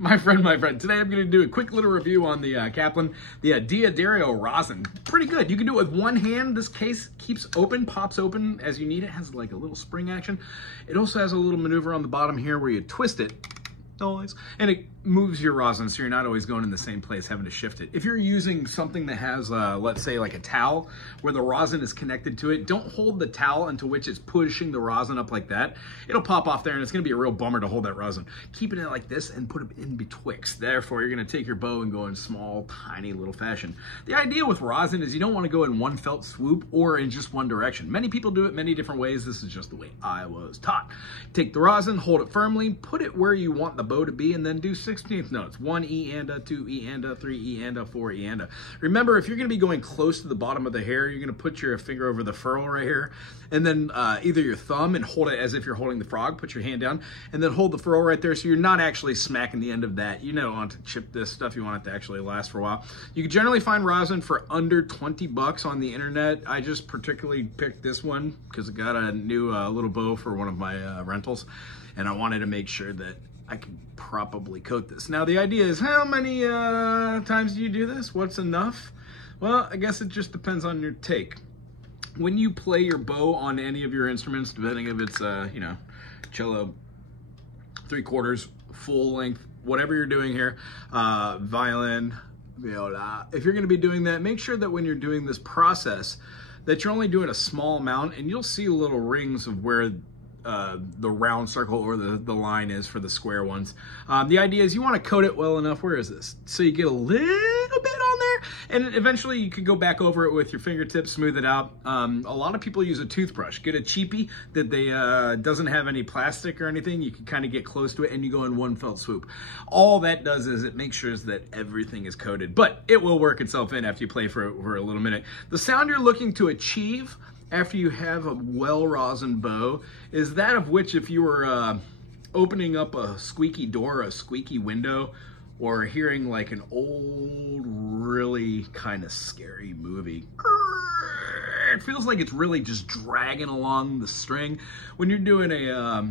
My friend. Today I'm going to do a quick little review on the Kaplan, the Diodario Rosin. Pretty good. You can do it with one hand. This case keeps open, pops open as you need. It has like a little spring action. It also has a little maneuver on the bottom here where you twist it. And it moves your rosin, so you're not always going in the same place, having to shift it. If you're using something that has, let's say like a towel, where the rosin is connected to it, don't hold the towel into which it's pushing the rosin up like that. It'll pop off there, and it's gonna be a real bummer to hold that rosin. Keeping it like this and put it in betwixt. Therefore, you're gonna take your bow and go in small, tiny little fashion. The idea with rosin is you don't wanna go in one felt swoop or in just one direction. Many people do it many different ways. This is just the way I was taught. Take the rosin, hold it firmly, put it where you want the bow to be, and then do 16th notes. 1 E and a, 2 E and a, 3 E and a, 4 E and a. Remember, if you're going to be going close to the bottom of the hair, you're going to put your finger over the furrow right here, and then either your thumb and hold it as if you're holding the frog, put your hand down, and then hold the furrow right there so you're not actually smacking the end of that. You don't want to chip this stuff. You want it to actually last for a while. You can generally find rosin for under 20 bucks on the internet. I just particularly picked this one because I got a new little bow for one of my rentals, and I wanted to make sure that I can properly coat this. Now the idea is, how many times do you do this? What's enough? Well, I guess it just depends on your take. When you play your bow on any of your instruments, depending if it's cello, 3/4, full length, whatever you're doing here, violin, viola, if you're gonna be doing that, make sure that when you're doing this process that you're only doing a small amount, and you'll see little rings of where the round circle or the line is for the square ones. The idea is you want to coat it well enough. Where is this? So you get a little bit on there, and eventually you can go back over it with your fingertips, smooth it out. A lot of people use a toothbrush. Get a cheapie that they doesn't have any plastic or anything. You can kind of get close to it, and you go in one felt swoop. All that does is it makes sure that everything is coated, but it will work itself in after you play for a little minute. The sound you're looking to achieve after you have a well-rosin bow is that of which if you were opening up a squeaky door, a squeaky window, or hearing like an old, really kind of scary movie. It feels like it's really just dragging along the string. When you're doing a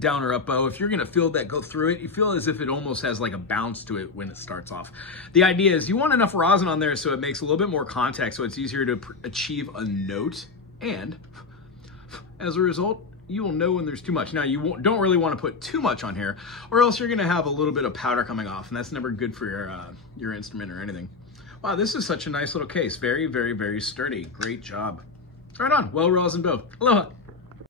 down or up bow, if you're gonna feel that go through it, you feel as if it almost has like a bounce to it when it starts off. The idea is you want enough rosin on there so it makes a little bit more contact, so it's easier to achieve a note, and as a result, you will know when there's too much. Now, you don't really want to put too much on here, or else you're gonna have a little bit of powder coming off, and that's never good for your instrument or anything. Wow, this is such a nice little case. Very, very, very sturdy. Great job. Right on. Well rosin bow. Aloha.